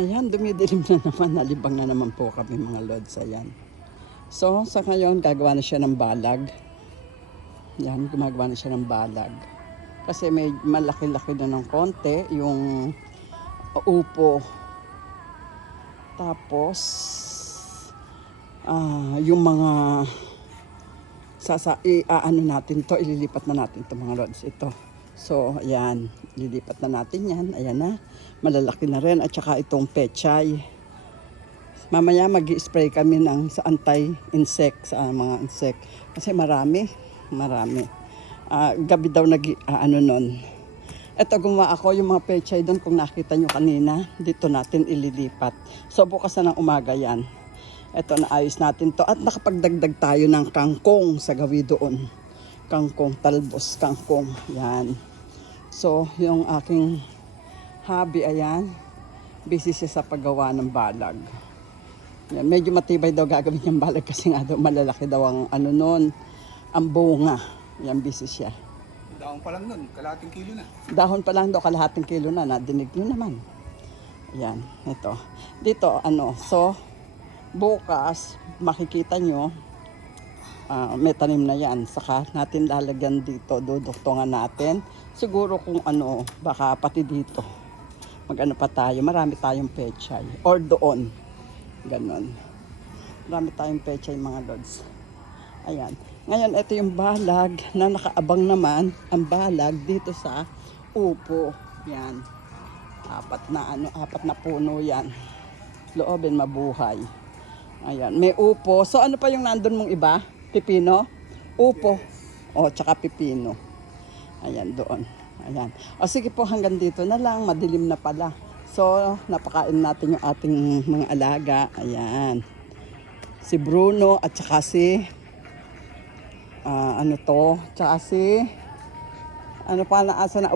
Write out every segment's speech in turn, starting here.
Ayan, dumidilim na naman. Nalibang na naman po kami mga lods. Ayan. So, sa ngayon, gagawa na siya ng balag. Yan, gumagawa na siya ng balag. Kasi may malaki-laki na ng konti yung upo. Tapos, yung mga ano natin to, ililipat na natin to mga lods. Ito. So, ayan, lilipat na natin yan. Ayan na, malalaki na rin. At saka itong pechay. Mamaya mag-spray kami ng sa anti-insect, sa mga insect. Kasi marami. Gabi daw nun. Ito, gumawa ako yung mga pechay doon. Kung nakita nyo kanina, dito natin ililipat. So, bukas na ng umaga yan. Ito, naayos natin to. At nakapagdagdag tayo ng kangkong sa gawi doon. Kangkong, talbos, kangkong. Yan. So, yung aking hobby, ayan, busy siya sa paggawa ng balag. Yan, medyo matibay daw gagawin yung balag kasi nga daw malalaki daw ang nun, ang bunga. Yan, busy siya. Dahon pa lang nun, kalahating kilo na. Dahon pa lang daw, kalahating kilo na. Nadinig nyo naman. Yan, ito. Dito, so, bukas, makikita nyo, may tanim na yan. Saka natin lalagyan dito, duduktungan natin. Siguro kung baka pati dito. Mag-ano pa tayo, marami tayong pechay. Or doon. Ganon. Marami tayong pechay mga lods. Ayan. Ngayon, ito yung balag na nakaabang naman ang balag dito sa upo. Yan. Apat na puno yan. Loobin mabuhay. Ayan. May upo. So, ano pa yung nandun mong iba? Pipino? Upo. O, tsaka pipino. Ayan, doon. Ayan. O, sige po, hanggang dito na lang. Madilim na pala. So, napakain natin yung ating mga alaga. Ayan. Si Bruno at saka si tsaka si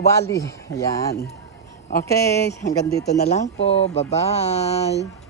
Wally. Ayan. Okay, hanggang dito na lang po. Bye-bye.